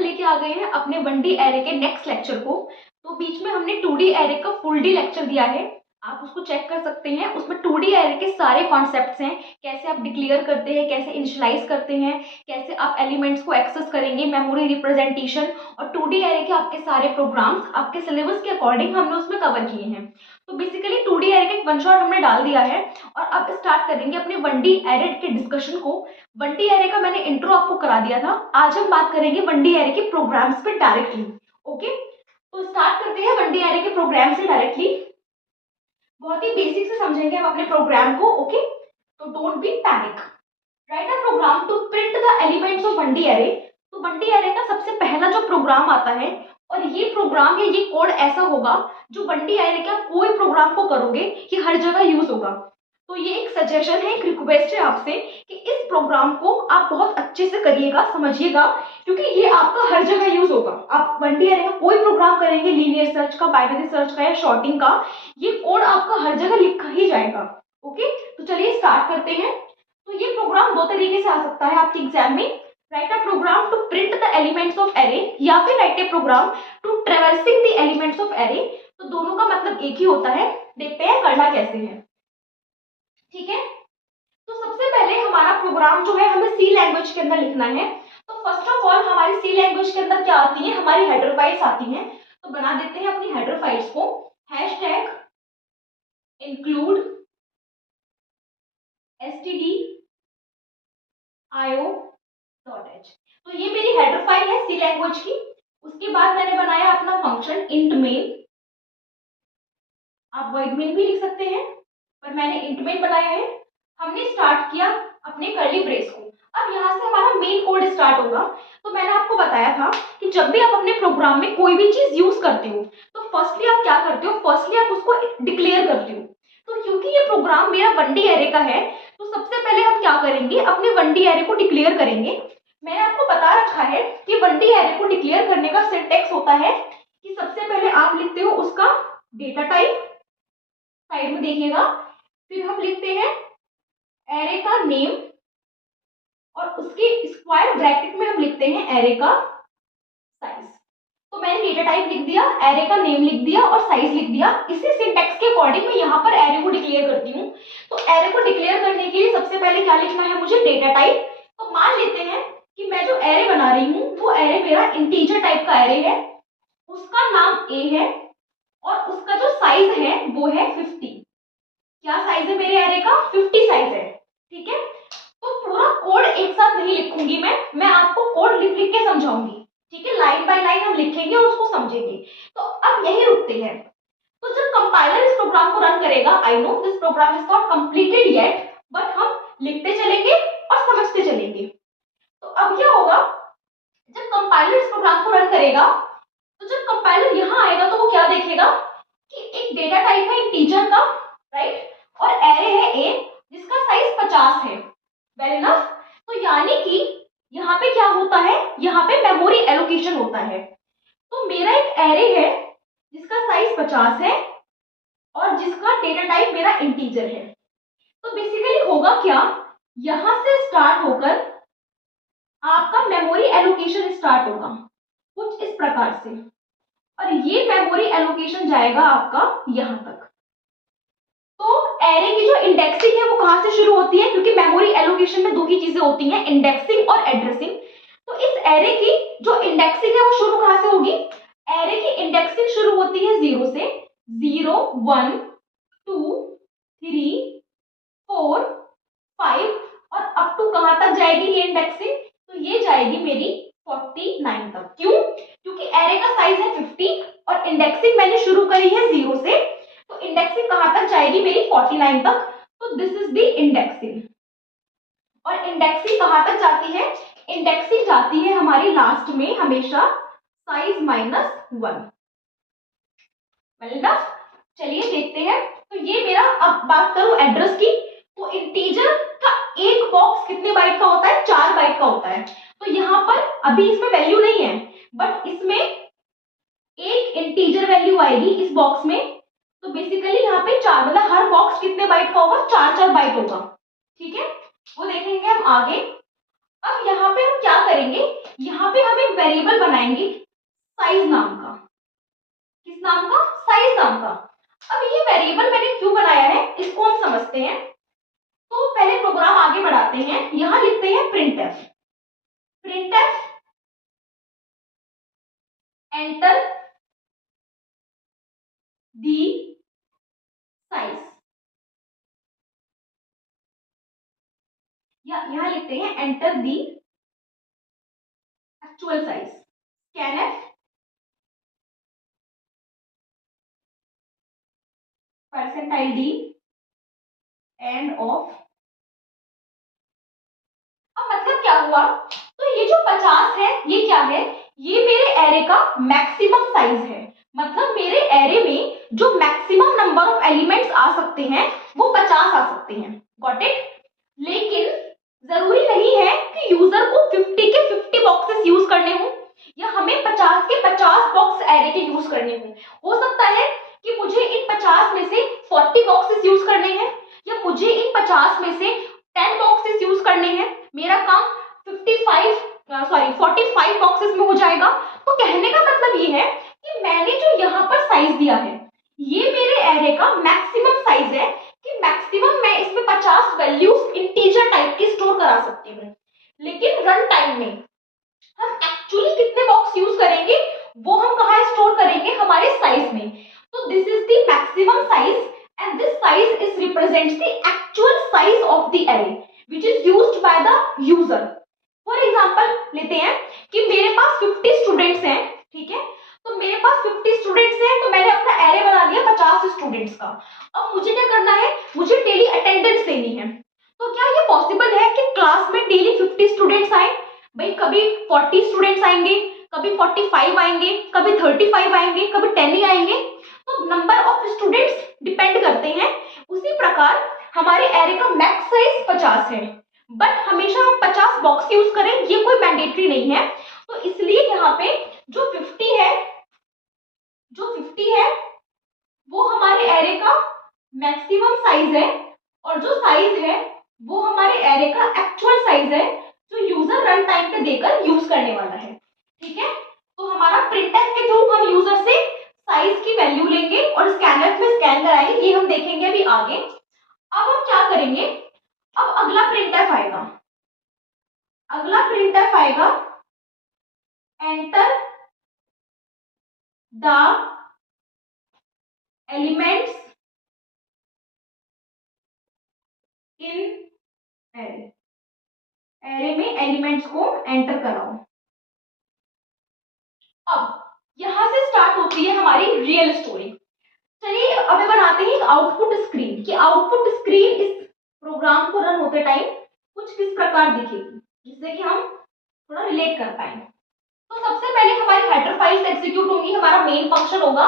हम लेके आ गए हैं अपने 1D एरे के नेक्स्ट लेक्चर को। तो बीच में हमने 2D एरे का फुल डी लेक्चर दिया है, आप उसको चेक कर सकते हैं। उसमें 2D एरे के सारे कॉन्सेप्ट्स हैं, कैसे आप डिक्लेयर करते हैं, कैसे इनिशियलाइज करते हैं, कैसे आप एलिमेंट्स को एक्सेस करेंगे, मेमोरी रिप्रेजेंटेशन और 2D एरे के आपके सारे प्रोग्राम्स आपके सिलेबस के अकॉर्डिंग हमने उसमें कवर किए हैं। तो बेसिकली 2D एरे का एक वन शॉट हमने डाल दिया है और अब स्टार्ट करेंगे अपने 1D एरे के डिस्कशन को। 1D एरे का मैंने इंट्रो आपको करा दिया था, आज हम बात करेंगे 1D एरे के प्रोग्राम्स पे डायरेक्टली। ओके, तो स्टार्ट करते हैं 1D एरे के प्रोग्राम से डायरेक्टली। बहुत ही बेसिक से समझेंगे हम अपने प्रोग्राम को। ओके, तो don't be panic. Write a program to print the elements of 1D array. तो 1D एरे का सबसे पहला जो प्रोग्राम आता है, और ये प्रोग्राम या ये कोड ऐसा होगा जो 1D एरे का कोई प्रोग्राम को करोगे ये हर जगह यूज होगा। तो ये एक सजेशन है, एक रिक्वेस्ट है आपसे कि इस प्रोग्राम को आप बहुत अच्छे से करिएगा, समझिएगा, क्योंकि ये आपका हर जगह यूज होगा। आप 1D एरे का कोई प्रोग्राम करेंगे, लीनियर सर्च का, बाइनरी सर्च का या शॉर्टिंग का, ये कोड आपका हर जगह लिखा ही जाएगा। ओके, तो चलिए स्टार्ट करते हैं। तो ये प्रोग्राम दो तरीके से आ सकता है आपके एग्जाम में। Write a program to print the elements of array, या फिर write a program to traversing the elements of array. तो दोनों का मतलब एक ही होता है। देखते हैं करना कैसे है। ठीक है, तो सबसे पहले हमारा प्रोग्राम जो है हमें सी लैंग्वेज के अंदर लिखना है। तो फर्स्ट ऑफ ऑल हमारी सी लैंग्वेज के अंदर क्या आती है, हमारी हेडर फाइल्स आती हैं। तो बना देते हैं अपनी हेडर फाइल्स को। Hashtag include stdio.h। तो ये मेरी हेडर फाइल है सी लैंग्वेज की। उसके बाद मैंने बनाया अपना फंक्शन इंट मेन। आप void main भी लिख सकते हैं, पर मैंने इंट मेन बनाया है। हमने स्टार्ट किया अपने कर्ली ब्रेस को। अब यहाँ से हमारा मेन कोड स्टार्ट होगा। तो मैंने आपको बताया था कि जब भी आप अपने प्रोग्राम में कोई भी चीज यूज करते हो तो फर्स्टली आप क्या करते हो, फर्स्टली आप उसको डिक्लेयर करते हो। तो क्योंकि ये प्रोग्राम मेरा 1D एरे का है, तो सबसे पहले हम क्या करेंगे, अपने 1D एरे को डिक्लेयर करेंगे। मैंने आपको बता रखा है कि 1D एरे को डिक्लेयर करने का सिंटैक्स होता है कि सबसे पहले आप लिखते हो उसका डेटा टाइप, साइड में देखिएगा, फिर हम लिखते हैं एरे का नेम, और उसके स्क्वायर ब्रैकेट में हम लिखते हैं एरे का साइज। तो मैंने डेटा टाइप लिख दिया, एरे का नेम लिख दिया और साइज लिख दिया। इसी सिंटैक्स के अकॉर्डिंग मैं यहाँ पर एरे को डिक्लेयर करती हूँ। तो एरे को डिक्लेयर करने के लिए सबसे पहले क्या लिखना है मुझे, डेटा टाइप। तो मान लेते हैं कि मैं जो एरे बना रही हूँ वो एरे मेरा इंटीजर टाइप का एरे है, उसका नाम ए है और उसका जो साइज है वो है 50। क्या साइज है मेरे एरे का, 50 साइज है। ठीक है, तो पूरा कोड एक साथ नहीं लिखूंगी मैं आपको कोड लिख लिख के समझाऊंगी। ठीक है, लाइन बाय लाइन हम लिखेंगे और उसको समझेंगे। तो अब यही रुकते हैं। तो जब कंपाइलर इस प्रोग्राम को रन करेगा, I know this program is not completed yet, but हम लिखते चलेंगे और समझते चलेंगे। तो अब क्या होगा, जब कंपाइलर इस प्रोग्राम को रन करेगा, तो जब कंपाइलर यहाँ आएगा तो वो क्या देखेगा कि एक डेटा टाइप है इंटीजर का, राइट, और एरे है ए जिसका साइज 50 है। Well enough. तो यानी कि यहाँ पे क्या होता है, यहाँ पे मेमोरी एलोकेशन होता है। तो मेरा एक एरे है जिसका साइज 50 है और जिसका डेटा टाइप मेरा इंटीजर है। तो बेसिकली होगा क्या, यहां से स्टार्ट होकर आपका मेमोरी एलोकेशन स्टार्ट होगा कुछ इस प्रकार से, और ये मेमोरी एलोकेशन जाएगा आपका यहां तक। तो एरे की जो इंडेक्सिंग है वो कहां से शुरू होती है, क्योंकि मेमोरी एलोकेशन में दो ही चीजें होती हैं, इंडेक्सिंग और एड्रेसिंग। तो इस एरे की जो इंडेक्सिंग है वो शुरू कहां से होगी, एरे की इंडेक्सिंग शुरू होती है 0 से। 0 1 2 3 4 5 और अप टू कहां तक जाएगी ये इंडेक्सिंग, तो ये जाएगी मेरी 49 तक। क्यों, क्योंकि एरे का साइज है 50 और इंडेक्सिंग मैंने शुरू करी है 0 से, तो इंडेक्सिंग कहां तक जाएगी मेरी 49 तक। तो दिस इज द इंडेक्सिंग। और इंडेक्सिंग कहां तक जाती है, इंडेक्सिंग जाती है हमारी लास्ट में हमेशा साइज -1। चलिए देखते हैं। तो ये मेरा, अब बात करूं एड्रेस की, तो इंटीजर का एक बॉक्स कितने बाइट का होता है, 4 बाइट का होता है। तो यहाँ पर अभी इसमें वैल्यू नहीं है, बट इसमें एक इंटीजर वैल्यू आएगी इस बॉक्स में। तो बेसिकली यहाँ पे 4, मतलब हर बॉक्स कितने बाइट का होगा, 4 4 बाइट होगा। ठीक है, वो देखेंगे हम आगे। अब यहाँ पे हम क्या करेंगे, यहाँ पे हम एक वेरिएबल बनाएंगे साइज नाम का। किस नाम का? साइज नाम का। अब ये वेरिएबल मैंने क्यों बनाया है इसको हम समझते हैं। तो पहले प्रोग्राम आगे बढ़ाते हैं, यहां लिखते हैं printf. Printf enter the size, या यहां लिखते हैं enter the actual size. Scanf percentile d end of. अब मतलब क्या हुआ, तो ये जो 50 है ये क्या है, ये मेरे एरे का मैक्सिमम साइज है। मतलब मेरे एरे में जो मैक्सिमम नंबर ऑफ एलिमेंट्स आ सकते हैं वो 50 आ सकते हैं। Got it? लेकिन जरूरी नहीं है कि यूजर को 50 के 50 बॉक्सेस यूज करने हो, या हमें 50 के 50 बॉक्स एरे के यूज करने हो सकता है कि मुझे इन 50 में से 40 बॉक्सेस यूज करने हैं, या मुझे इन 50 में से 10 बॉक्सेस यूज करने हैं। मेरा काम 45 बॉक्सेस में हो जाएगा। तो कहने का मतलब ये है कि मैंने जो यहाँ पर साइज दिया है ये मेरे एरे का मैक्सिमम साइज है, कि मैक्सिमम मैं इसमें 50 वैल्यूज इंटीजर टाइप की स्टोर करा सकती हूँ। लेकिन रन टाइम में हम एक्चुअली कितने बॉक्स यूज करेंगे वो हम कहाँ स्टोर करेंगे, हमारे साइज में। तो this is the maximum size and this size is represents the actual size of the array which is used by the user. For example लेते हैं कि मेरे पास 50 स्टूडेंट्स हैं, ठीक है, तो मेरे पास 50 स्टूडेंट्स हैं, तो मैंने अपना एरे बना लिया 50 स्टूडेंट्स का। अब मुझे क्या करना है, मुझे डेली अटेंडेंस लेनी है। तो क्या ये पॉसिबल है कि क्लास में डेली 50 स्टूडेंट्स आए? भाई कभी 40 स्टूडेंट्स आएंगे, कभी 45 आएंगे, कभी 35 आएंगे, कभी 10 ही आएंगे। तो नंबर ऑफ स्टूडेंट्स डिपेंड करते हैं। उसी प्रकार हमारे एरे का मैक्स साइज 50 है, बट हमेशा हम 50 बॉक्स यूज करें ये कोई मैंडेटरी नहीं है। तो इसलिए यहाँ पे जो 50 है वो हमारे एरे का मैक्सिमम साइज है, और जो साइज है वो हमारे एरे का एक्चुअल साइज है जो यूजर रन टाइम पे देकर यूज करने वाला है। ठीक है, तो हमारा प्रिंटफ के थ्रू हम यूजर से साइज की वैल्यू लेंगे और स्कैनर में स्कैन कराएंगे, ये हम देखेंगे अभी आगे। अब हम क्या करेंगे, अब अगला प्रिंटफ आएगा, enter the elements in array. Array में एलिमेंट्स को एंटर कराओ। अब यहां से स्टार्ट होती है हमारी रियल स्टोरी। चलिए अभी बनाते हैं आउटपुट स्क्रीन, कि आउटपुट स्क्रीन इस प्रोग्राम को रन होते टाइम कुछ किस प्रकार दिखेगी, जिससे कि हम थोड़ा रिलेट कर पाए। तो सबसे पहले हमारी हेडर फाइल्स एग्जीक्यूट होंगी, हमारा मेन फंक्शन होगा।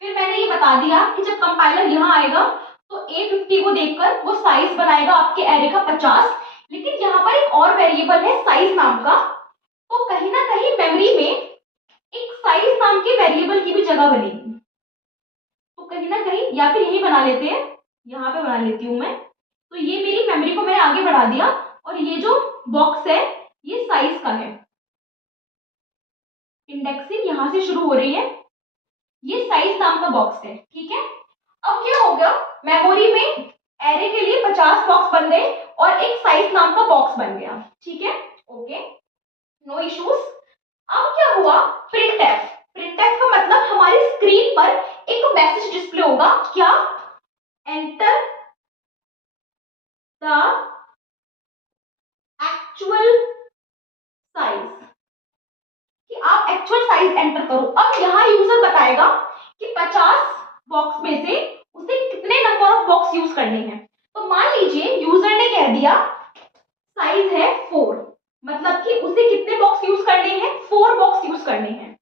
फिर मैंने ये बता दिया कि जब कंपाइलर यहाँ आएगा तो A50 को देखकर वो साइज बनाएगा आपके एरे का 50। लेकिन यहाँ पर एक और वेरिएबल है साइज नाम का, तो कहीं ना कहीं मेमोरी में एक साइज नाम के वेरिएबल की भी जगह बनेगी। तो कहीं ना कहीं या फिर यही बना लेते हैं, यहाँ पे बना लेती हूँ मैं। तो ये मेरी मेमोरी को मैंने आगे बढ़ा दिया, और ये जो बॉक्स है ये साइज का है। इंडेक्सिंग यहां से शुरू हो रही है, ये साइज नाम का बॉक्स है। ठीक है, अब क्या हो गया, मेमोरी में एरे के लिए 50 बॉक्स बन गए और एक साइज नाम का बॉक्स बन गया। ठीक है, ओके, नो इश्यूज। अब क्या हुआ, प्रिंटफ। प्रिंटफ का मतलब हमारी स्क्रीन पर एक मैसेज डिस्प्ले होगा, क्या, एंटर द एक्चुअल साइज, कि आप एक्चुअल साइज एंटर करो। अब यहाँ यूजर बताएगा कि 50 बॉक्स में से उसे कितने नंबर ऑफ बॉक्स यूज करने हैं। तो मान लीजिए यूजर ने कह दिया साइज है 4, मतलब कि उसे कितने बॉक्स यूज करने हैं, 4 बॉक्स यूज करने हैं।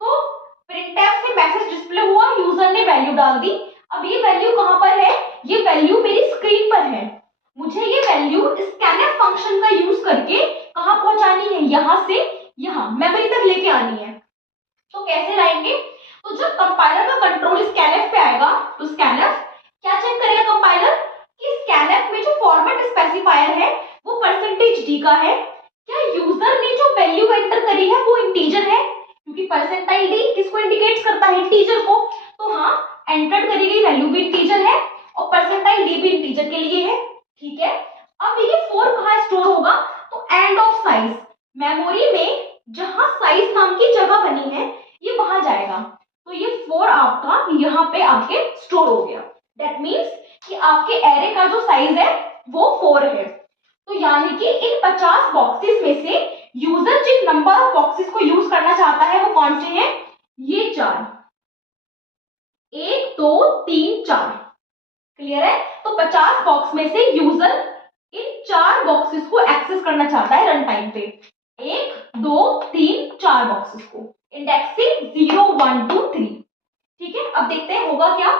तो प्रिंटफ से मैसेज डिस्प्ले हुआ, यूजर ने वैल्यू डाल दी। अब ये वैल्यू कहां पर है, ये वैल्यू मेरी स्क्रीन पर है। मुझे ये वैल्यू स्कैनफ फंक्शन का यूज करके कहां पहुंचानी है, यहां से यहां मेमोरी तक लेके आनी है। तो कैसे लाएंगे, तो जब कंपाइलर का कंट्रोल स्कैनफ पे आएगा तो स्कैनफ क्या चेक करेगा, कंपाइलर कि स्कैनफ में जो फॉर्मेट स्पेसिफायर है वो %d का है, क्या यूजर ने जो वैल्यू एंटर करी है वो इंटीजर है, क्योंकि परसेंटाइल डी किसको इंडिकेट्स करता है, इंटीजर को। तो हाँ, एंटर करी गई वैल्यू भी इंटीजर है और परसेंटाइल डी भी इंटीजर के लिए है। ठीक है, अब ये 4 कहाँ स्टोर होगा, तो एंड ऑफ साइज, मेमोरी में जहां साइज नाम की जगह बनी है ये वहां जाएगा। तो ये 4 आपका यहाँ पे आपके स्टोर हो गया। दैट मीन्स कि आपके एरे का जो साइज है वो 4 है। तो यानी कि इन 50 बॉक्सेस में से यूजर जिन नंबर ऑफ बॉक्सेस को यूज करना चाहता है वो कौन से हैं, ये 4, 1 2 3 4। क्लियर है, तो 50 बॉक्स में से यूजर इन 4 बॉक्सेस को एक्सेस करना चाहता है रन टाइम पे, 1 2 3 4 बॉक्सेस को, इंडेक्सिंग 0 1 2 3। ठीक है, अब देखते हैं होगा क्या।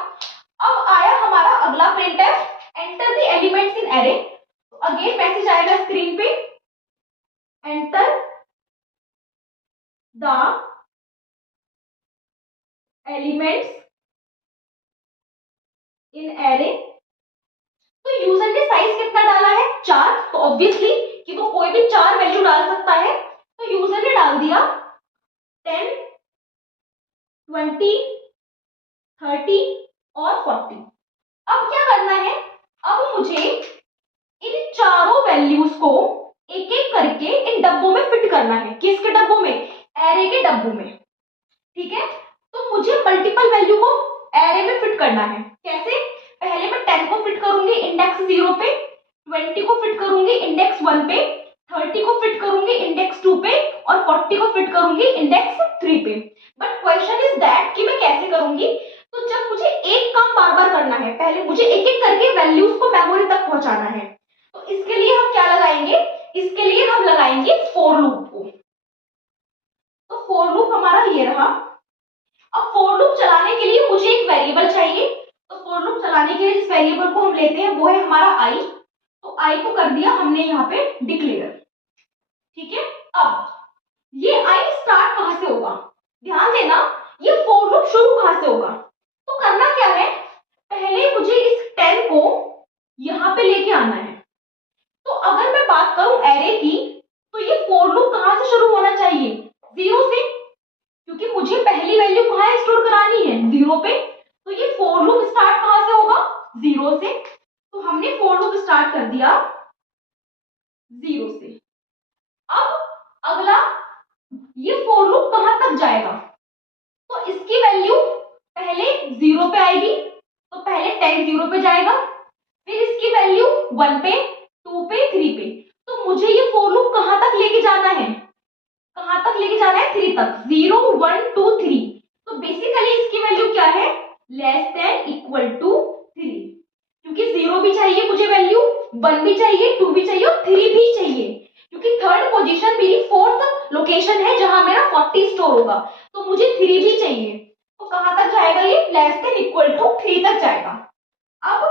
अब आया हमारा अगला printf, enter the elements in array. Again message आएगा स्क्रीन पे, enter the elements in array. तो यूजर ने साइज कितना डाला है, 4, तो ऑब्वियसली कि वो कोई भी 4 वैल्यू डाल सकता है। तो यूजर ने डाल दिया 10 20 30 और 40। अब क्या करना है, अब मुझे इन चारों वैल्यूज को एक एक करके इन डब्बों में फिट करना है। किसके डब्बों में, एरे के डब्बों में। ठीक है, तो मुझे मल्टीपल वैल्यू को एरे में फिट करना है। कैसे, पहले मैं 10 को फिट करूंगी इंडेक्स 0 पे, 20 को फिट करूंगी इंडेक्स 1 पे, 30 को फिट करूंगी इंडेक्स 2 पे और 40 को फिट करूंगी इंडेक्स 3 पे। बट क्वेश्चन इज दैट कि मैं कैसे करूंगी। तो जब मुझे एक काम बार बार करना है, पहले मुझे एक एक करके वैल्यूज को मेमोरी तक पहुंचाना है, तो इसके लिए हम क्या लगाएंगे, इसके लिए हम लगाएंगे फॉर लूप को। तो फॉर लूप हमारा ये रहा। अब फॉर लूप चलाने के लिए मुझे एक वेरिएबल चाहिए, तो फॉर लूप चलाने के लिए जिस वेरिएबल को हम लेते हैं वो है हमारा आई। तो आई को कर दिया हमने यहाँ पे डिक्लेयर। ठीक है, अब ये आई स्टार्ट कहां से होगा, ध्यान देना, ये फॉर लूप शुरू कहां से होगा। तो करना क्या है, पहले मुझे इस 10 को यहां पे लेके आना है। तो अगर मैं बात करूं एरे की, तो ये फॉर लूप कहां से शुरू होना चाहिए, 0 से, क्योंकि मुझे पहली वैल्यू कहां स्टोर करानी है, 0 पे। तो ये फॉर लूप स्टार्ट कहां से होगा, 0 से। तो हमने फॉर लूप स्टार्ट कर दिया 0 से। अब अगला, ये फॉर लूप कहां तक जाएगा, तो इसकी वैल्यू पहले 0 पे आएगी, तो पहले 10 0 पे जाएगा, फिर इसकी वैल्यू 1 पे, 2 पे, 3 पे। तो मुझे ये फॉर लूप कहां तक लेके जाना है, कहां तक लेके जाना है, 3 तक, 0 1 2 3। तो बेसिकली इसकी वैल्यू क्या है, लेस देन इक्वल टू 3, क्योंकि 0 भी चाहिए मुझे वैल्यू, 1 भी चाहिए, 2 भी चाहिए और 3 भी चाहिए, क्योंकि थर्ड पोजीशन मेरी फोर्थ लोकेशन है जहां मेरा 40 स्टोर होगा। तो मुझे 3 भी चाहिए। तो कहां तक जाएगा ये, लेस देन इक्वल टू 3 तक जाएगा। अब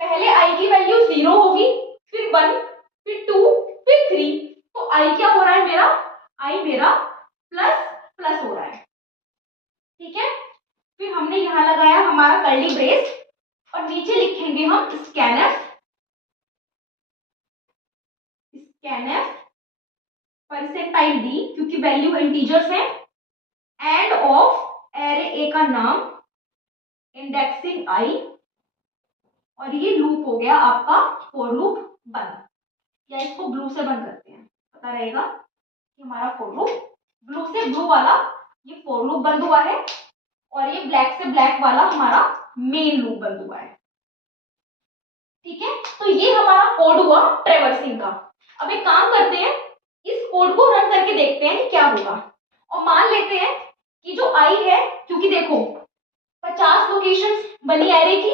पहले आई की वैल्यू 0 होगी, फिर 1, फिर 2, फिर 3। तो आई क्या हो रहा है मेरा, आई मेरा प्लस प्लस हो रहा है। ठीक है, फिर हमने यहां लगाया हमारा कर्ली ब्रेस और नीचे लिखेंगे हम स्कैनफ, स्कैनफ परसेंटाइल डी, क्योंकि वैल्यू इंटीजर्स है, एंड ऑफ एरे ए का नाम इंडेक्सिंग आई, और ये लूप हो गया आपका फॉर लूप बंद, या इसको ब्लू से बंद करते हैं, पता रहेगा कि हमारा फॉर लूप ब्लू से ब्लू वाला ये फॉर लूप बंद हुआ है, और ये ब्लैक से ब्लैक वाला हमारा मेन लूप बंद हुआ है। ठीक है, तो ये हमारा कोड हुआ ट्रैवर्सिंग का। अब एक काम करते हैं, इस कोड को रन करके देखते हैं कि क्या होगा। और मान लेते हैं कि जो आई है, क्योंकि देखो 50 लोकेशन बनी एरे की,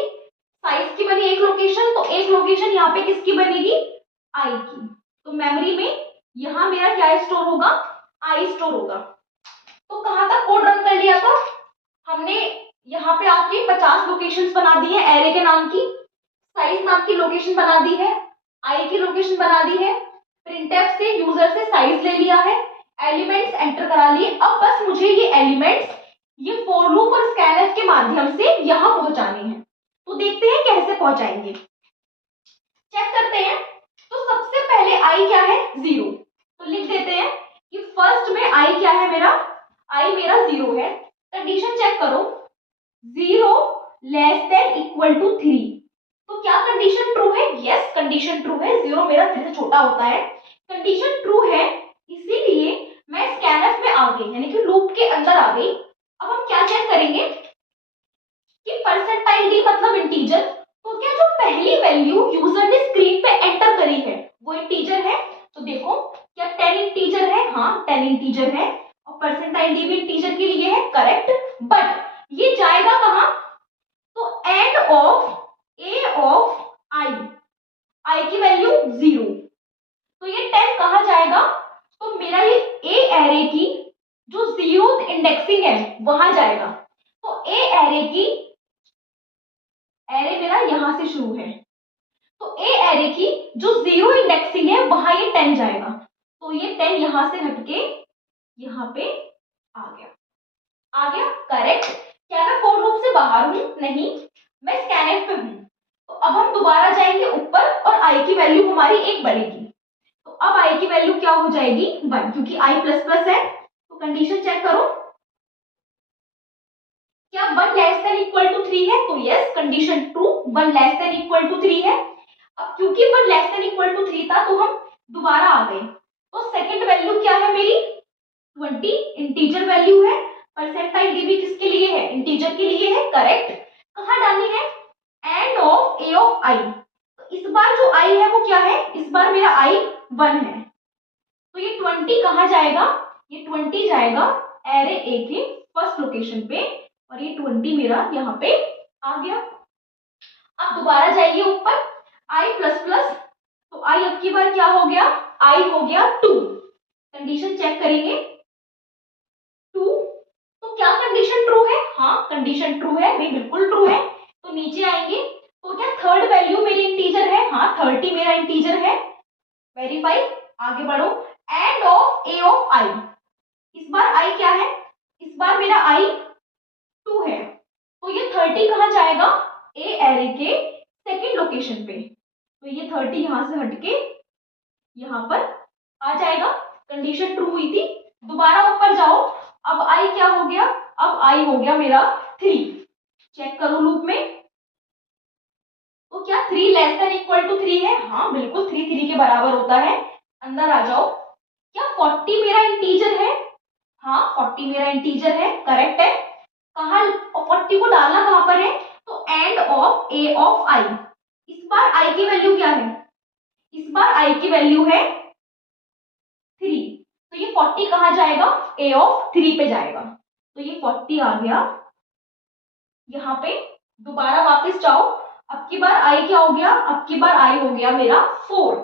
साइज की बनी एक लोकेशन, तो एक लोकेशन यहाँ पे किसकी बनेगी, आई की। तो मेमोरी में यहाँ मेरा क्या स्टोर होगा, आई स्टोर होगा। तो कहां तक कोड रन कर लिया था हमने, यहाँ पे आके 50 लोकेशंस बना दी है एरे के नाम की, साइज नाम की लोकेशन बना दी है, आई की लोकेशन बना दी है, प्रिंटफ से यूजर से साइज ले लिया है, एलिमेंट्स एंटर करा लिए। अब बस मुझे ये एलिमेंट्स ये फॉर लूप और स्कैनफ के माध्यम से यहां पहुंचाने हैं। तो देखते हैं कैसे पहुंचाएंगे, चेक करते हैं। तो सबसे पहले आई क्या है, 0, तो लिख देते हैं कि फर्स्ट में आई क्या है मेरा, आई मेरा 0 है। कंडीशन चेक करो, 0 लेस देन इक्वल टू 3। तो क्या कंडीशन ट्रू है? यस, कंडीशन ट्रू है, 0 मेरा 3 से छोटा होता है। कंडीशन ट्रू है, इसीलिए मैं स्कैनफ में आ गई, यानी कि लूप के अंदर आ गई। अब हम क्या चेक करेंगे कि परसेंटाइल डी मतलब इंटीजर। तो क्या जो पहली वैल्यू यूजर ने स्क्रीन पे एंटर करी है वो इंटीजर है? तो देखो, क्या 10 इंटीजर है? हाँ, 10 इंटीजर है। और परसेंटाइल डी भी इंटीजर के लिए है, करेक्ट। बट ये जाएगा कहां? तो एंड ऑफ ए ऑफ आई, आई की वैल्यू 0। तो ये 10 कहां जाएगा? तो मेरा ये ए एरे की जो 0th इंडेक्सिंग है वहां जाएगा। तो ए एरे की, एरे मेरा यहां से शुरू है, तो ए एरे की जो 0 इंडेक्सिंग है वहां ये 10 जाएगा। तो ये 10 यहां से हटके यहां पे आ गया। आ गया, करेक्ट। क्या मैं फॉर लूप से बाहर हूं? नहीं, मैं स्कैनफ पे हूं। तो अब हम दोबारा जाएंगे ऊपर और आई की वैल्यू हमारी एक बढ़ेगी। तो अब आई की वैल्यू क्या हो जाएगी? 1, क्योंकि आई प्लस प्लस है। तो कंडीशन चेक करो, क्या 1 लेस देन इक्वल टू 3 है? तो yes, condition true, 1 less than equal to 3 है। अब क्योंकि 1 लेस देन इक्वल टू 3 था तो हम दोबारा आ गए। तो सेकंड वैल्यू क्या है मेरी? 20, इंटीजर वैल्यू है। परसेंटाइल डी भी किसके लिए है? इंटीजर के लिए है, करेक्ट। कहां डालनी है? एंड ऑफ ए ऑफ आई। तो इस बार जो आई है वो क्या है? इस बार मेरा आई 1 है। तो ये 20 कहां जाएगा? ये 20 जाएगा एरे ए के फर्स्ट लोकेशन पे, और ये 20 मेरा यहाँ पे आ गया। अब दोबारा जाइए ऊपर, आई प्लस प्लस। तो आई अब की बार क्या हो गया? आई हो गया 2। कंडीशन चेक करेंगे, 2। तो क्या कंडीशन ट्रू है? हाँ, कंडीशन ट्रू है भाई, बिल्कुल ट्रू है। तो नीचे आएंगे, तो क्या थर्ड वैल्यू मेरी इंटीजर है? हाँ, 30 मेरा इंटीजर है। वेरीफाई, आगे बढ़ो। एंड ऑफ ए ऑफ आई, इस बार आई क्या है? इस बार मेरा आई 2 है। तो ये 30 कहां जाएगा? ए एरे के सेकंड लोकेशन पे। तो ये 30 यहां से हटके यहां पर आ जाएगा। कंडीशन ट्रू हुई थी। दोबारा ऊपर जाओ, अब आई क्या हो गया? अब आई हो गया मेरा 3। चेक करो लूप में, तो क्या 3 लेस देन इक्वल टू 3 है? हाँ, बिल्कुल 3 3 के बराबर होता है। अंदर आ जाओ, क्या 40 मेरा इंटीजर है? हाँ, 40 मेरा इंटीजर है, करेक्ट है। कहा 40 को डालना कहां पर है? तो एंड ऑफ ए ऑफ आई। इस बार आई की वैल्यू क्या है? इस बार आई की वैल्यू है 3। तो ये 40 कहां जाएगा? ए ऑफ 3 पे जाएगा। तो ये 40 आ गया यहाँ पे। दोबारा वापस जाओ, अब की बार आई क्या हो गया? अब की बार आई हो गया मेरा 4।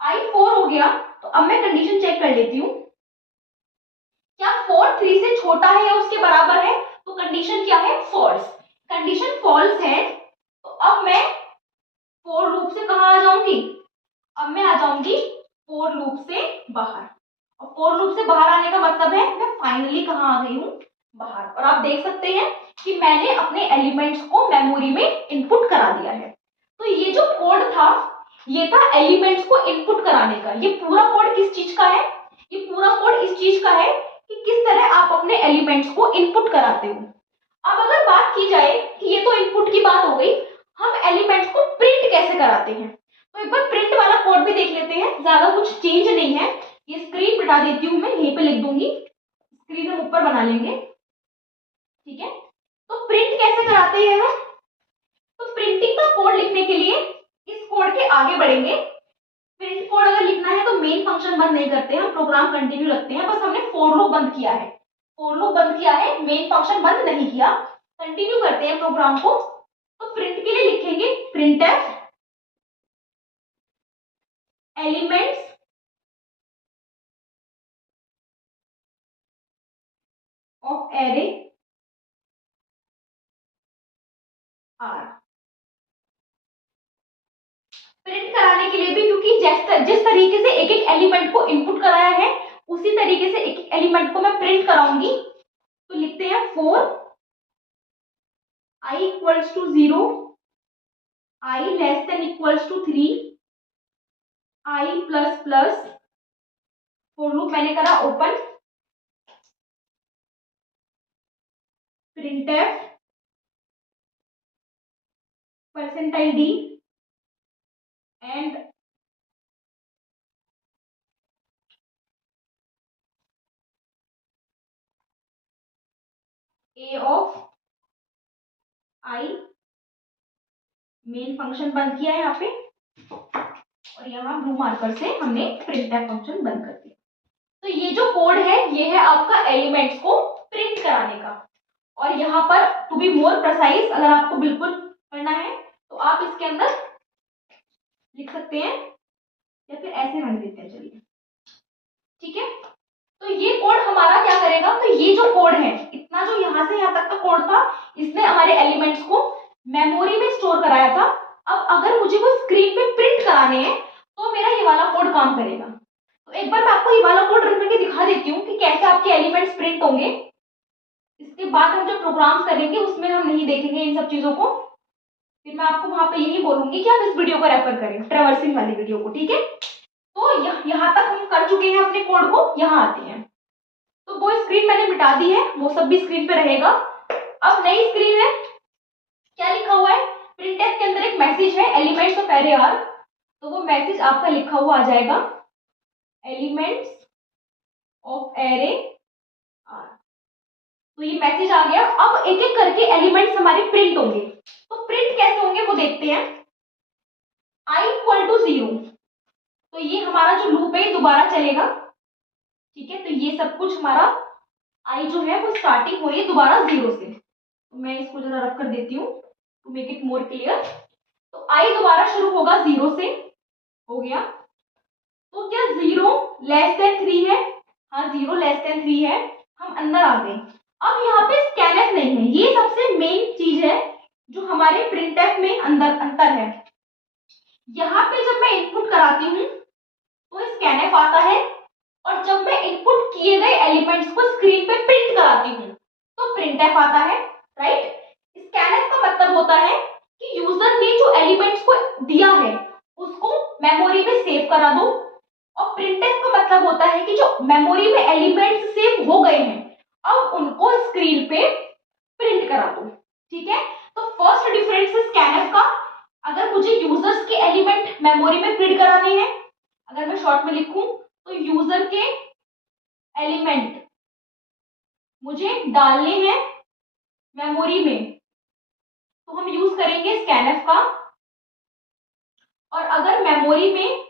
आई 4 हो गया। तो अब मैं कंडीशन चेक कर लेती हूँ, क्या 4 3 से छोटा है या उसके बराबर है? तो कंडीशन क्या है? फॉल्स। कंडीशन फॉल्स है। तो अब मैं फोर लूप से कहा आ जाऊंगी? अब मैं आ जाऊंगी फोर लूप से बाहर। और फोर लूप से बाहर आने का मतलब है मैं फाइनली कहाँ आ गई हूँ? बाहर। और आप देख सकते हैं कि मैंने अपने एलिमेंट्स को मेमोरी में इनपुट करा दिया है। तो ये जो कोड था ये था एलिमेंट्स को इनपुट कराने का। ये पूरा कोड किस चीज का है? ये पूरा कोड इस चीज का है कि किस तरह आप अपने एलिमेंट्स को इनपुट कराते हो। अब अगर बात की जाए कि ये तो इनपुट की बात हो गई, हम एलिमेंट्स को प्रिंट कैसे कराते हैं? तो एक बार प्रिंट वाला कोड भी देख लेते हैं। ज्यादा कुछ चेंज नहीं है, ये स्क्रीन मिटा देती हूँ मैं, यहीं पे लिख दूंगी, स्क्रीन हम ऊपर बना लेंगे, ठीक है। तो प्रिंट कैसे कराते हैं हम? तो प्रिंटिंग का कोड लिखने के लिए इस कोड के आगे बढ़ेंगे। प्रिंट कोड अगर लिखना है तो मेन फंक्शन बंद नहीं करते, हम प्रोग्राम कंटिन्यू रखते हैं। बस हमने फॉर लूप बंद किया है, फॉर लूप बंद किया है, मेन फंक्शन बंद नहीं किया, कंटिन्यू करते हैं प्रोग्राम को। तो प्रिंट के लिए लिखेंगे printf elements of array arr. Print कराने के लिए भी, क्योंकि जिस तरीके से एक एक एलिमेंट को इनपुट कराया है उसी तरीके से एक एक एलिमेंट को मैं प्रिंट कराऊंगी। तो लिखते हैं for i equals to 0, i less than equals to 3, i plus plus for loop मैंने करा open, printf percentile d and a of i, main function बंद किया है यहाँ पे, और यहाँ ब्लू मार्कर से हमने printf फंक्शन बंद कर दिया। तो ये जो कोड है ये है आपका एलिमेंट्स को प्रिंट कराने का। और यहाँ पर टू बी मोर प्रिसाइज, अगर आपको बिल्कुल करना है तो आप इसके अंदर लिख सकते हैं, या फिर ऐसे रख देते हैं, चलिए ठीक है। तो ये कोड हमारा क्या करेगा, तो ये जो कोड है, इतना जो यहाँ से यहाँ तक का कोड था, इसने हमारे एलिमेंट्स को मेमोरी में स्टोर कराया था। अब अगर मुझे वो स्क्रीन पे प्रिंट कराने हैं तो मेरा ये वाला कोड काम करेगा। तो एक बार मैं आपको ये वाला कोड रन करके दिखा देती हूँ कि कैसे आपके एलिमेंट्स प्रिंट होंगे। इसके बाद हम जो प्रोग्राम्स करेंगे उसमें हम नहीं देखेंगे इन सब चीजों को, फिर मैं आपको वहां पे यही बोलूंगी कि आप इस वीडियो को रेफर करें, ट्रैवर्सिंग वाली वीडियो को, ठीक है। तो यहाँ तक हम कर चुके हैं अपने कोड को, यहाँ आते हैं। तो वो स्क्रीन मैंने मिटा दी है, वो सब भी स्क्रीन पे रहेगा। अब नई स्क्रीन है, क्या लिखा हुआ है, प्रिंटफ के अंदर एक मैसेज है एलिमेंट्स ऑफ एरे आर, तो वो मैसेज आपका लिखा हुआ आ जाएगा एलिमेंट्स ऑफ एरे आर। तो ये मैसेज आ गया। अब एक एक करके एलिमेंट्स हमारे प्रिंट होंगे। तो प्रिंट कैसे होंगे वो देखते हैं। i इक्वल टू 0, तो ये हमारा जो लूप है दोबारा चलेगा, ठीक है। तो ये सब कुछ हमारा i जो है वो स्टार्टिंग हो रही है दोबारा 0 से। तो मैं इसको जरा रख कर देती हूँ to make it more clear. तो i दोबारा शुरू होगा 0 से, हो गया। तो क्या 0 लेस देन 3 है, हाँ 0 लेस देन 3 है, हम अंदर आ गए। अब यहाँ पे स्कैनफ नहीं है, ये सबसे मेन चीज है जो हमारे प्रिंटफ में अंतर है। यहाँ पे जब मैं इनपुट कराती हूँ तो स्कैनफ आता है, और जब मैं इनपुट किए गए एलिमेंट्स को स्क्रीन पे प्रिंट कराती हूँ तो प्रिंटफ आता है, राइट। स्कैनफ का मतलब होता है कि यूजर ने जो एलिमेंट्स को दिया है उसको मेमोरी में सेव करा दो, और प्रिंटफ का मतलब होता है कि जो मेमोरी में एलिमेंट्स सेव हो गए हैं अब उनको स्क्रीन पे प्रिंट करा दो, ठीक है। तो फर्स्ट डिफरेंस स्कैनफ का, अगर मुझे यूजर्स के एलिमेंट मेमोरी में प्रिंट कराने हैं, अगर मैं शॉर्ट में लिखूं तो यूजर के एलिमेंट मुझे डालने हैं मेमोरी में, तो हम यूज करेंगे स्कैनफ का। और अगर मेमोरी में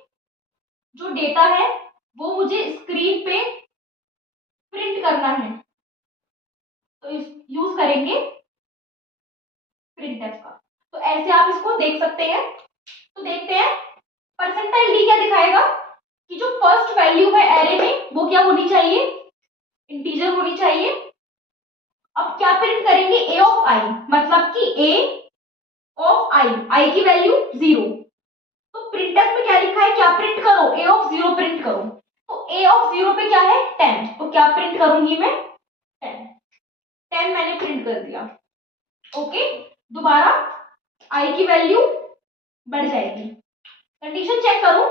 जो डेटा है वो मुझे स्क्रीन पे प्रिंट करना है तो यूज करेंगे प्रिंटफ का। तो ऐसे आप इसको देख सकते हैं। तो देखते हैं परसेंटाइल डी क्या दिखाएगा कि जो फर्स्ट वैल्यू है एरे में वो क्या होनी चाहिए, इंटीजर होनी चाहिए। अब क्या प्रिंट करेंगे, ए ऑफ आई, मतलब कि ए ऑफ आई की वैल्यू 0। तो प्रिंटफ में क्या लिखा है, क्या प्रिंट करो, ए ऑफ 0 प्रिंट करो। तो ए ऑफ 0 पे क्या है 10, तो क्या प्रिंट करूंगी मैं 10 मैंने प्रिंट कर दिया, ओके। दोबारा आई की वैल्यू बढ़ जाएगी, कंडीशन चेक करो,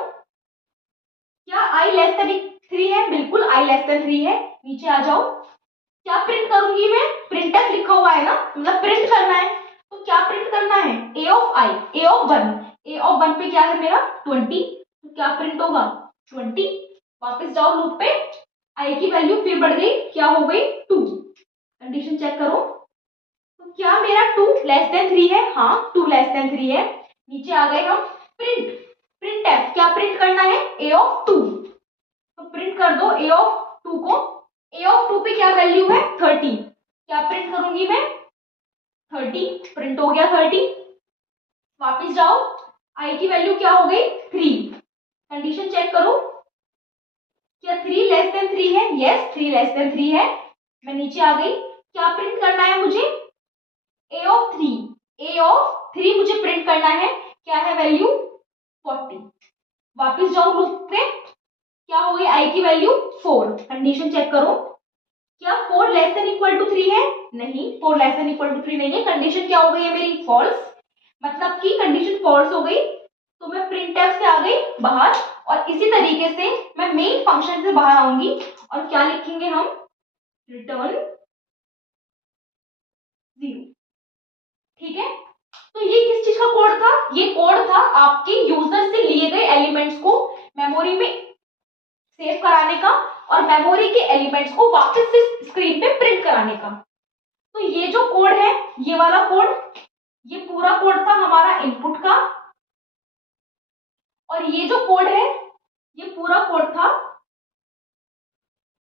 क्या आई लेस देन 3 है, बिल्कुल आई लेस देन 3 है। नीचे आ जाओ, क्या प्रिंट करूंगी मैं, प्रिंटफ लिखा हुआ है ना, मतलब प्रिंट करना है, तो क्या प्रिंट करना है, A of I, A of 1, A of 1 पे क्या है मेरा 20, तो क्या प्रिंट होगा 20। वापस जाओ लूप पे, आई की वैल्यू फिर बढ़ गई, क्या हो गई 2, कंडीशन चेक करो, तो क्या मेरा 2 लेस देन 3 है, हाँ 2 लेस देन 3 है। नीचे आ गए हम, प्रिंटफ क्या प्रिंट करना है, ए ऑफ 2, तो प्रिंट कर दो ए ऑफ 2 को। ए ऑफ 2 पे क्या वैल्यू है 30, क्या प्रिंट करूंगी मैं 30, प्रिंट हो गया 30। वापस जाओ, आई की वैल्यू क्या हो गई 3, कंडीशन चेक करो, क्या 3 लेस देन 3 है, यस 3 लेस देन 3 है। मैं नीचे आ गई, क्या प्रिंट करना है मुझे, ए ऑफ 3, ए ऑफ 3 मुझे प्रिंट करना है, क्या है वैल्यू 40। वापस जाओ लूप पे, क्या हो गई आई की वैल्यू 4, कंडीशन चेक करो, क्या 4 लेस देन इक्वल टू 3 है, नहीं 4 लेस देन इक्वल टू 3 नहीं है। कंडीशन क्या हो गई है मेरी फॉल्स, मतलब कि कंडीशन फॉल्स हो गई, तो मैं प्रिंटफ से आ गई बाहर, और इसी तरीके से मैं मेन फंक्शन से बाहर आऊंगी और क्या लिखेंगे हम, रिटर्न 0। ठीक है, तो ये किस चीज का कोड था, ये कोड था आपके यूजर से लिए गए एलिमेंट्स को मेमोरी में सेव कराने का और मेमोरी के एलिमेंट्स को वापस से स्क्रीन पे प्रिंट कराने का। तो ये जो कोड है, ये वाला कोड, ये पूरा कोड था हमारा इनपुट का, और ये जो कोड है ये पूरा कोड था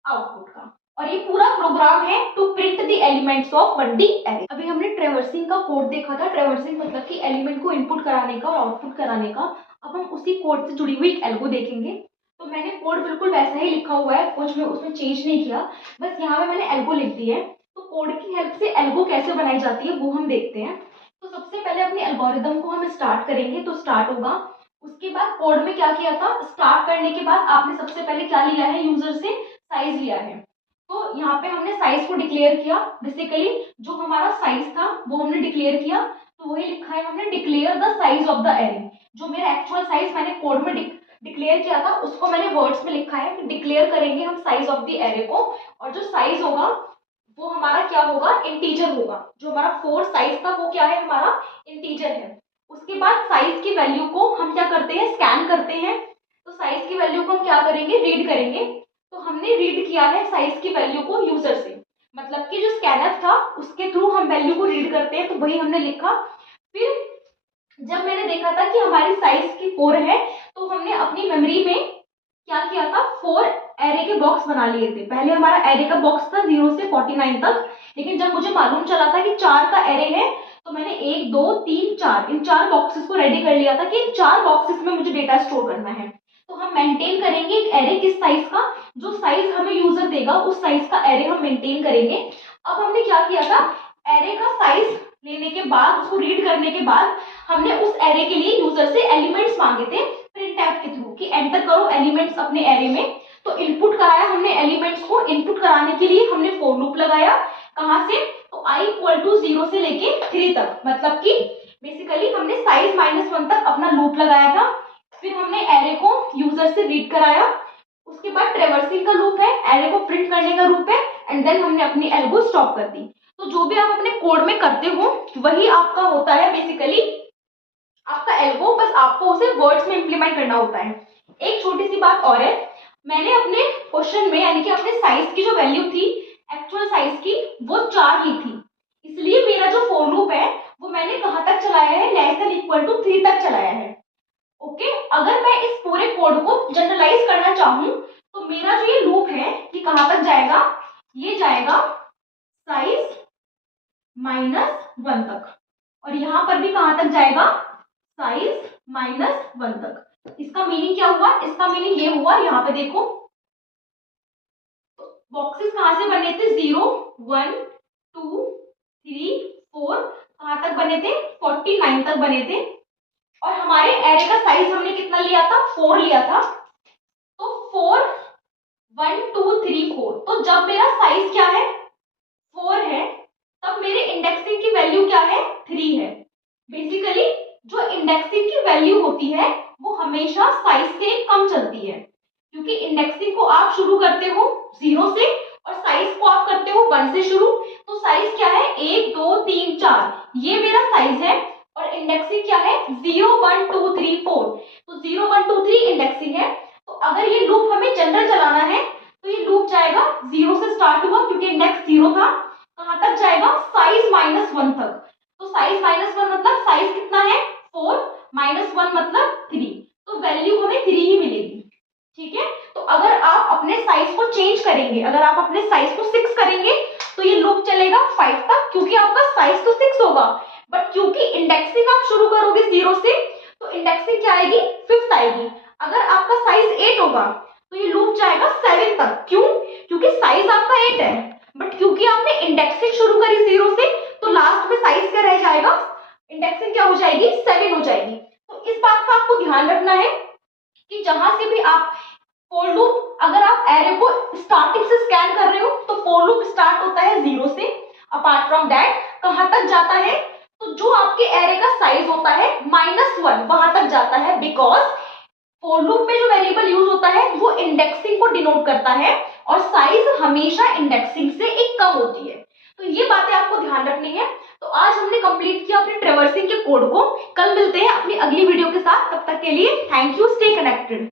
आउटपुट का, और ये पूरा प्रोग्राम है to print the elements of 1D array. अभी हमने ट्रैवर्सिंग का कोड देखा था, ट्रैवर्सिंग मतलब कि एलिमेंट को इनपुट कराने का और आउटपुट कराने का। अब हम उसी कोड से जुड़ी हुई एक एल्गो देखेंगे। तो मैंने कोड बिल्कुल वैसा ही लिखा हुआ है, कुछ में उसमें चेंज नहीं किया, बस यहाँ पे मैंने एल्गो लिख दी है। तो कोड की हेल्प से एल्गो कैसे बनाई जाती है वो हम देखते हैं। तो सबसे पहले अपने एल्गोरिदम को हम स्टार्ट करेंगे, तो स्टार्ट होगा। उसके बाद कोड में क्या किया था, स्टार्ट करने के बाद आपने सबसे पहले क्या लिया है, यूजर से साइज लिया है। तो यहाँ पे हमने साइज को डिक्लेयर किया, बेसिकली जो हमारा साइज था वो हमने डिक्लेयर किया। तो वही लिखा है हमने, declare the size of the array. जो मेरा एक्चुअल साइज मैंने कोड में डिक्लेयर किया था उसको मैंने वर्ड्स में लिखा है कि डिक्लेयर करेंगे हम साइज ऑफ द एरे को, और जो साइज होगा वो हमारा क्या होगा, इंटीजर होगा। जो हमारा 4 साइज था वो क्या है, हमारा इंटीजर है। उसके बाद साइज की वैल्यू को हम क्या करते हैं, स्कैन करते हैं। तो साइज की वैल्यू को हम क्या करेंगे, रीड करेंगे। तो हमने रीड किया है साइज की वैल्यू को यूजर से, मतलब कि जो स्कैनर था उसके थ्रू हम वैल्यू को रीड करते हैं, तो वही हमने लिखा। फिर जब मैंने देखा था कि हमारी साइज की 4 है, तो हमने अपनी मेमोरी में क्या किया था, 4 एरे के बॉक्स बना लिए थे। पहले हमारा एरे का बॉक्स था 0 से 49 तक, लेकिन जब मुझे मालूम चला था कि 4 का एरे है, तो मैंने 1 2 3 4 इन 4 बॉक्सेस को रेडी कर लिया था कि इन 4 बॉक्सेस में मुझे डेटा स्टोर करना है। तो हम मेंटेन करेंगे एक एरे किस साइज का, जो साइज हमें यूजर देगा उस साइज का एरे हम मेंटेन करेंगे। अब हमने क्या किया था, एरे का साइज लेने के बाद, उसको रीड करने के बाद, हमने उस एरे के लिए यूजर से एलिमेंट्स मांगे थे प्रिंटफ के थ्रू कि एंटर करो एलिमेंट्स अपने एरे में। तो इनपुट कराया हमने एलिमेंट्स को, इनपुट कराने के लिए हमने फॉर लूप लगाया। कहां से, तो i = 0 से लेके 3 तक, मतलब कि बेसिकली हमने साइज -1 तक अपना लूप लगाया था। फिर हमने एरे को यूजर से रीड कराया। उसके बाद ट्रैवर्सिंग का लूप है, एरे को प्रिंट करने का लूप है, एंड देन हमने अपनी एल्गो स्टॉप कर दी। तो जो भी आप अपने कोड में करते हो वही आपका होता है बेसिकली आपका एल्गो, बस आपको उसे वर्ड्स में इंप्लीमेंट करना होता है। एक छोटी सी बात और है, मैंने अपने क्वेश्चन में यानी कि अपने साइज की जो वैल्यू थी एक्चुअल साइज की वो 4 ली थी, इसलिए मेरा जो फॉर लूप है वो मैंने कहां तक चलाया है, <3 तक चलाया है। ओके, अगर मैं इस पूरे कोड को जनरलाइज करना चाहूं तो मेरा जो ये लूप है ये कहां तक जाएगा, ये जाएगा साइज -1 तक, और यहां पर भी कहां तक जाएगा, साइज -1 तक। इसका मीनिंग क्या हुआ, इसका मीनिंग ये हुआ, यहाँ पे देखो बॉक्सेस कहां से बने थे, 0 1 2 3 4 कहां तक बने थे, 49 तक बने थे। और हमारे एरे का साइज हमने कितना लिया था, 4 लिया था। तो 4 1 2 3 4, तो जब मेरा साइज क्या है, 4 है, तब मेरे इंडेक्सिंग की वैल्यू क्या है, 3 है। बेसिकली जो इंडेक्सिंग की वैल्यू होती है वो हमेशा साइज से कम चलती है, क्योंकि इंडेक्सिंग को आप शुरू करते हो 0 से और साइज को आप करते हो 1 से शुरू। तो साइज क्या है, 1 2 3 4, ये मेरा साइज है, और इंडेक्सिंग क्या है, 0 1 2 3 4। तो 0 1 2 3 इंडेक्सिंग है। तो अगर ये लूप हमें जनरल चलाना है तो ये लूप जाएगा 0 से स्टार्ट हुआ क्योंकि इंडेक्स 0 था, कहां तक जाएगा, साइज -1 तक। तो साइज -1 मतलब साइज कितना है, 4 -1 मतलब 3, तो वैल्यू हमें 3 ही मिलेगी। ठीक है, तो अगर आप अपने साइज को चेंज करेंगे, अगर आप अपने साइज को 6 करेंगे तो ये लूप चलेगा 5 तक, क्योंकि आपका साइज तो 6 होगा, बट क्योंकि इंडेक्सिंग आप शुरू करोगे 0 से तो इंडेक्सिंग क्या आएगी, 5th आएगी। अगर आपका साइज 8 होगा तो ये लूप जाएगा 7 तक। क्यों, क्योंकि साइज आपका 8 है, बट क्योंकि आपने इंडेक्सिंग शुरू करी 0 से तो लास्ट में साइज क्या रह जाएगा, इंडेक्सिंग क्या हो जाएगी, 7 हो जाएगी। तो इस बात का आपको ध्यान रखना है कि जहां से भी आप फॉर लूप, अगर आप एरे को स्टार्टिंग से स्कैन कर रहे हो तो फॉर लूप स्टार्ट होता है 0 से, अपार्ट फ्रॉम दैट कहां तक जाता है, तो जो आपके एरे का साइज होता है -1 वहां तक जाता है, बिकॉज फॉर लूप में जो वेरिएबल यूज होता है वो इंडेक्सिंग को डिनोट करता है और साइज हमेशा इंडेक्सिंग से एक कम होती है। तो ये बातें आपको ध्यान रखनी है। तो आज हमने कंप्लीट किया अपने ट्रैवर्सिंग के कोड को। कल मिलते हैं अपनी अगली वीडियो के साथ। तब तक के लिए थैंक यू, स्टे कनेक्टेड।